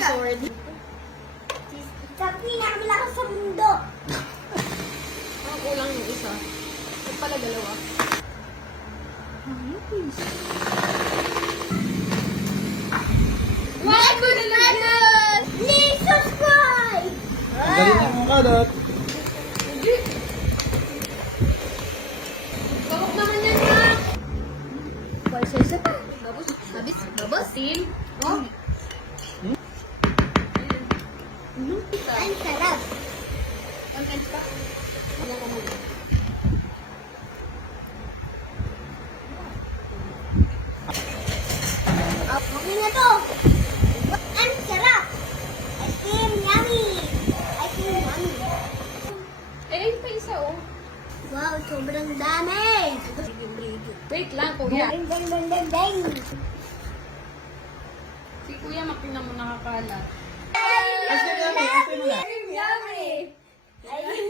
sword. Sa pinakamalakas sa mundo. Ang kulang yung isa. Ito pala dalawa. My goodness! Please subscribe! Ang galing ng mukha, Dot. Hindi. Bawak naman yan ha. Wala sa isa pa. Babos. Seal. Oh. Ang sarap. Ang kinds pa. Wala ka muna. Okay na to. Ang sarap. Ice cream, yummy. Ice cream, yummy. Eh, ayun pa isa oh. Wow, sobrang dami. Wait lang, kuya. Ding, ding, ding, ding, ding. Si kuya makina mo nakakalat. Ice cream, yummy. Ice cream, yummy. Yummy. Ice cream,